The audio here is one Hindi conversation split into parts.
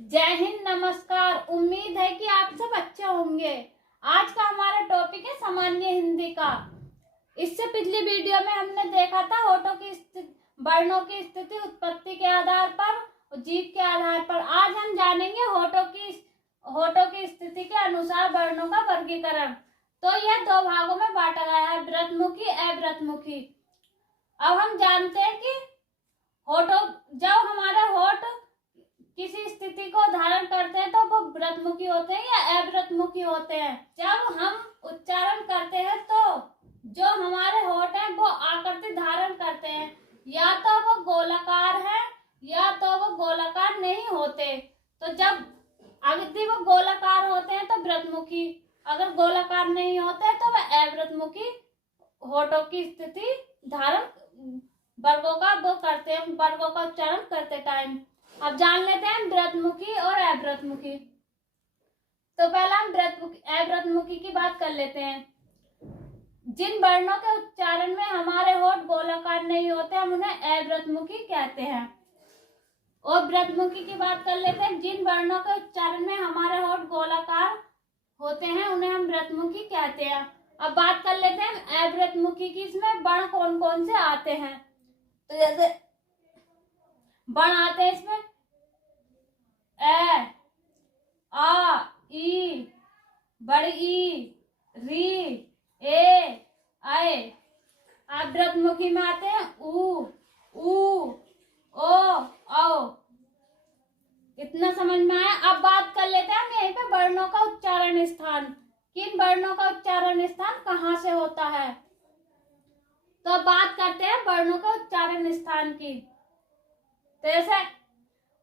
जय हिंद, नमस्कार। उम्मीद है कि आप सब अच्छे होंगे। आज का हमारा टॉपिक है सामान्य हिंदी का। इससे पिछली वीडियो में हमने देखा था होठों की वर्णों की स्थिति उत्पत्ति के आधार पर, जीभ के आधार पर। आज हम जानेंगे होठों की स्थिति के अनुसार वर्णों का वर्गीकरण। तो यह दो भागों में बांटा गया है, व्रतमुखी, अव्रतमुखी। अब हम जानते हैं कि जब हमारे होठ किसी स्थिति को धारण करते हैं तो वो व्रतमुखी होते हैं या अव्रतमुखी होते हैं। जब हम उच्चारण करते हैं तो जो हमारे होठ हैं वो आकृति धारण करते हैं, या तो वो गोलाकार है या तो वो गोलाकार नहीं होते। तो जब अगर वो गोलाकार होते हैं तो व्रतमुखी, अगर गोलाकार नहीं होते तो वह अव्रतमुखी होठों की स्थिति धारण वर्गों का वो करते हैं, वर्गों का उच्चारण करते टाइम। अब जान लेते हैं व्रतमुखी और अव्रतमुखी। तो पहला हम अव्रतमुखी की बात कर लेते हैं। जिन वर्णों के उच्चारण में हमारे होठ गोलाकार नहीं होते हम उन्हें अव्रतमुखी कहते हैं। और व्रतमुखी की बात कर लेते हैं। जिन वर्णों के उच्चारण में हमारे होठ गोलाकार होते हैं उन्हें हम व्रतमुखी कहते हैं। अब बात कर लेते हैं अव्रतमुखी की। इसमें वर्ण कौन कौन से आते हैं। तो जैसे वर्ण आते हैं इसमें ए, आ, ई, बड़ी ई, री, ए, आए। अव्रतमुखी में आते हैं ऊ, ओ, औ। इतना समझ में आया। अब बात कर लेते हैं हम यहीं पे वर्णों का उच्चारण स्थान। किन वर्णों का उच्चारण स्थान कहाँ से होता है। तो अब बात करते हैं वर्णों का उच्चारण स्थान की। तो जैसे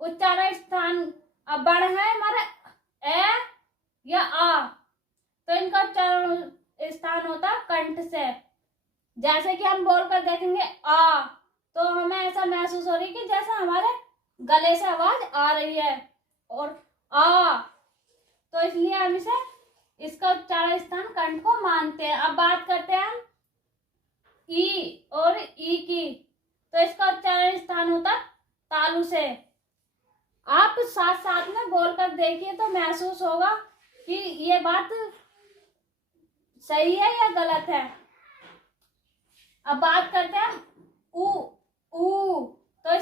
उच्चारण स्थान अब वर्ण है हमारे ए या आ, तो इनका उच्चारण स्थान होता है कंठ से। जैसे कि हम बोलकर देखेंगे आ, तो हमें ऐसा महसूस हो रही है कि जैसे हमारे गले से आवाज आ रही है। और आ, तो इसलिए हम इसका उच्चारण स्थान कंठ को मानते हैं। अब बात करते हैं हम ई और ई की। तो इसका उच्चारण स्थान होता है तालु से। आप साथ साथ में बोलकर देखिए तो महसूस होगा कि ये बात सही है या गलत है। अब बात करते हैं ऊ, तो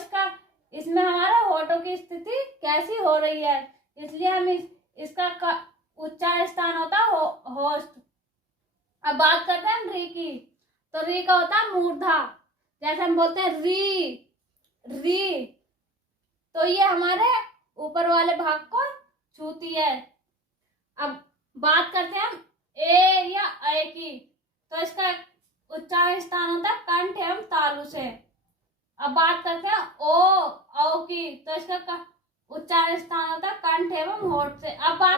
इसमें हमारा होठों की स्थिति कैसी हो रही है, इसलिए हम इसका उच्चारण स्थान होता है होस्ट। अब बात करते हैं री की। तो री का होता है मूर्धा। जैसे हम बोलते हैं री, तो ये हमारे ऊपर वाले भाग को छूती है। अब बात करते हैं हम ए या ऐ की। तो इसका उच्चारण स्थान होता है कंठ एवं तालु से। अब बात करते हैं ओ, औ की। तो इसका उच्चारण स्थान होता है कंठ एवं होठ से। अब बात